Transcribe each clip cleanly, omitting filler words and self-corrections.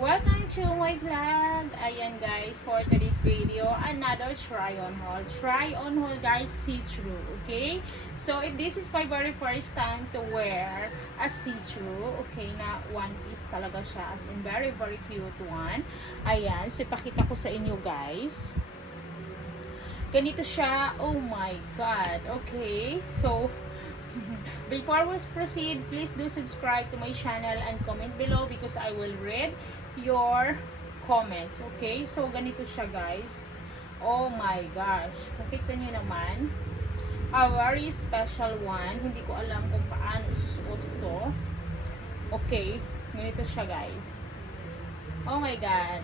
Welcome to my vlog. Ayan guys, for today's video, another try on haul. Try on haul guys, see-through, okay? So if this is my very first time to wear a see-through, okay, na one piece talaga siya, as in very cute one. Ayan, so ipakita ko sa inyo guys. Ganito siya, oh my god, okay? So before we proceed, please do subscribe to my channel and comment below because I will read your comments. Okay? So, ganito siya guys. Oh my gosh. Nakita niyo naman. A very special one. Hindi ko alam kung paano isusuot to. Okay. Ganito siya guys. Oh my god.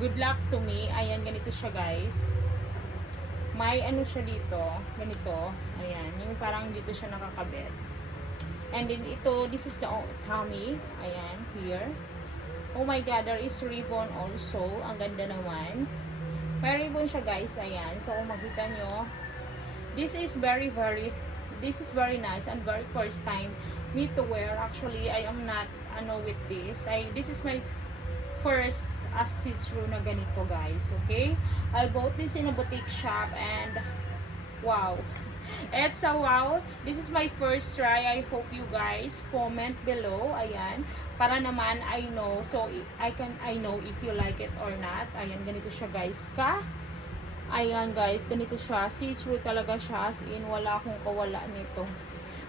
Good luck to me. Ayan, ganito siya guys. May ano siya dito, ganito, ayan, yung parang dito siya nakakabit. And then ito, this is the tummy, ayan, here. Oh my god, there is ribbon also, ang ganda naman. May ribbon siya guys, ayan, so kung makita nyo, this is very nice and very first time me to wear. Actually, I am not, with this. This is my first see-through na ganito guys, okay? I bought this in a boutique shop and wow, it's a wow. This is my first try. I hope you guys comment below, ayan, para naman I know, so I know if you like it or not. Ayan, ganito siya guys ayan guys, ganito siya, see-through talaga siya, as in wala akong kawala nito.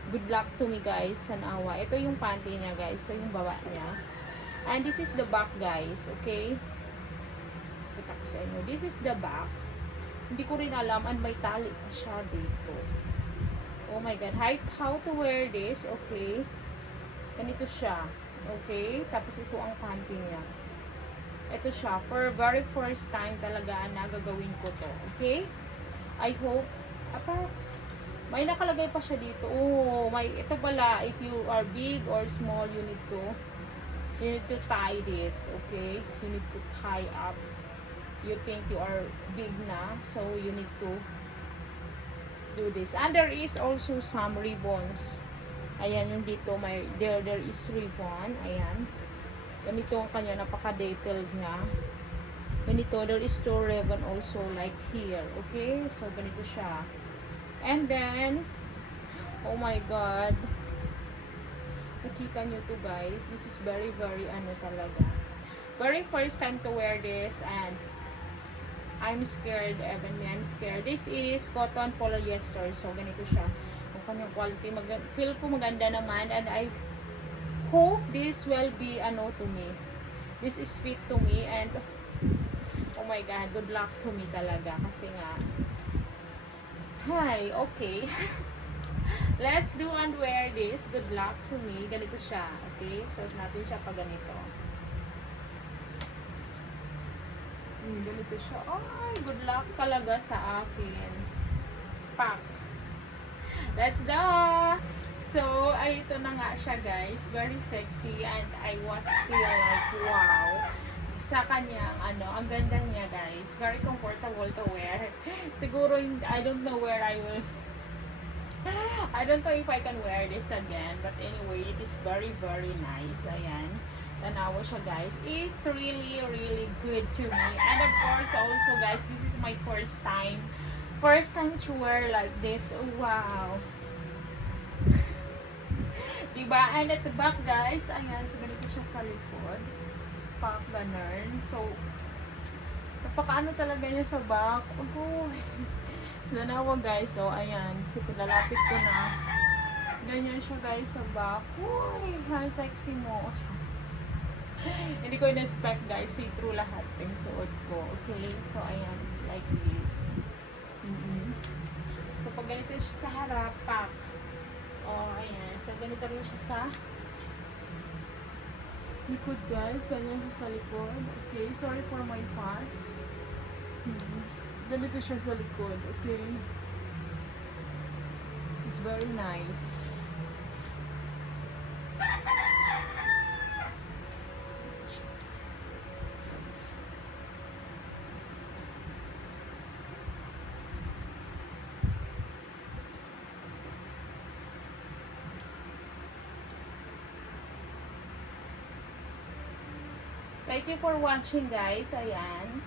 Good luck to me guys, sanawa. Ito yung panty niya guys, ito yung baba niya. And this is the back guys, okay? Kita ko sa inyo. This is the back. Hindi ko rin alam, and may tali pa siya dito. Oh my god. How to wear this, okay? Ganito siya, okay? Tapos ito ang panty niya. Ito siya. For very first time talaga na gagawin ko to, okay? I hope, may nakalagay pa siya dito. Oh, ito pala, if you are big or small, you need to tie this, okay? You need to tie up. You think you are big na, so you need to do this. And there is also some ribbons. Ayan, yung dito, there is ribbon. Ayan. Ganito ang kanya, napaka-detailed niya. Ganito, there is two ribbon also, like here, okay? So, ganito siya. And then, oh my god, nakita nyo to guys, this is very talaga, very first time to wear this, and I'm scared, even me, I'm scared. This is cotton polyester, so ganito siya ang kanyang quality. Feel ko maganda naman, and I hope this will be to me, this is fit to me, and oh my god, good luck to me talaga, kasi nga hi, okay. Let's do and wear this. Good luck to me. Ganito siya. Okay? Suot natin siya pag ganito. Ganito siya. Ay, good luck talaga sa akin. Pak. Let's go! So, ay, ito na nga siya guys. Very sexy, and I was feel like, wow. Sa kanyang, ang ganda niya guys. Very comfortable to wear. Siguro, I don't know where I don't know if I can wear this again, but anyway, it is very nice. Ayan, tanawa siya guys. It really good to me. And of course also guys, this is my first time to wear like this. Wow. Diba? And at the back guys, ayan, so ganito siya sa likod. Pak, ganun. So, napakaano talaga niya sa back. Oh, nanawa guys, so ayan, so lalapit ko na, ganyan siya guys sa back. Uy, ang sexy mo. Hindi ko in-expect guys, see-through lahat yung suot ko, okay? So ayan, it's like this. So pag ganito siya sa harap, pak. Oh, ayan, so ganito rin siya sa likod guys, ganyan siya sa likod. Okay, sorry for my pants. Ganito siya sa likod, okay? It's very nice. Thank you for watching, guys. Ayan.